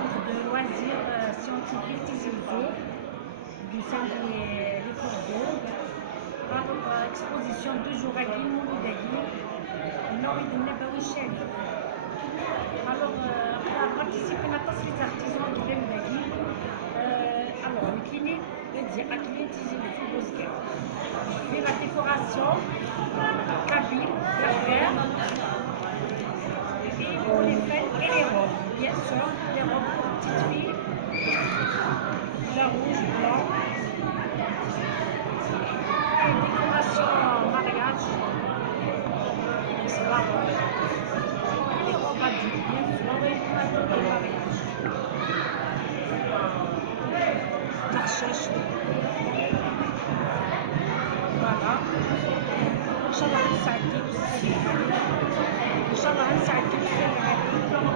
centre de loisirs scientifiques Tizi Ouzou du centre Les Corbeaux. Exposition 2 jours à Guy Mouloudagui, Norid Nabawi Chali. Alors, on a participé à les artisans de Guy. Alors, le clinique dédié à Guy Tizi Ouzou. Et la décoration, cabine, verre, et pour les fêtes et les robes. Bien sûr, les robes pour petites filles, la rouge, blanc. Décoration mariage, soirée, les robes adultes, bien sûr, et le mariage. Marchèche. Voilà. Inch'Allah,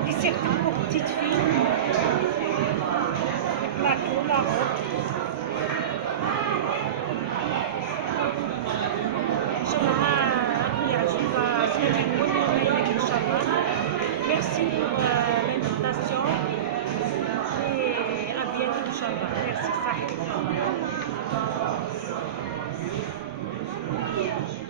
les circuits pour petites filles, les plateaux, la robe. Merci pour l'invitation et à bientôt, Inch'Allah. Merci, Sahih.